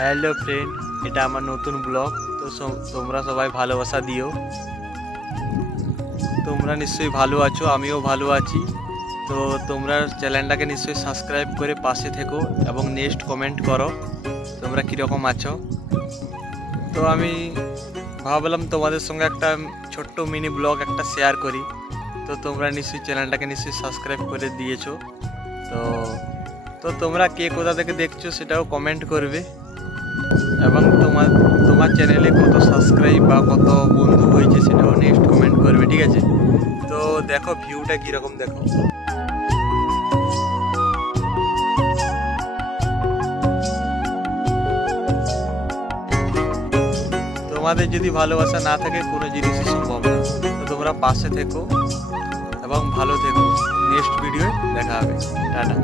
Hello friend, এটা আমার নতুন ব্লগ। তো তোমরা সবাই ভালোবাসা দিও। তোমরা নিশ্চয়ই ভালো আছো, আমিও ভালো আছি। তো তোমরা চ্যানেলটাকে নিশ্চয়ই সাবস্ক্রাইব করে পাশে থেকো এবং নেক্সট কমেন্ট করো তোমরা কীরকম আছো। তো আমি ভাবলাম তোমাদের সঙ্গে একটা ছোট্ট মিনি ব্লগ একটা শেয়ার করি। তো তোমরা নিশ্চয়ই চ্যানেলটাকে নিশ্চয়ই সাবস্ক্রাইব করে দিয়েছো। তো তো তোমরা কে কোথা থেকে দেখছো সেটাও কমেন্ট করবে, এবং তোমার তোমার চ্যানেলে কত সাবস্ক্রাইব বা কত বন্ধু হয়েছে সেটাও নেক্সট কমেন্ট করবে, ঠিক আছে? তো দেখো ভিউটা কীরকম, দেখো। তোমাদের যদি ভালোবাসা না থাকে কোনো জিনিসই সম্ভব না। তো তোমরা পাশে থেকো এবং ভালো থেকো। নেক্সট ভিডিওয় দেখা হবে। টাটা।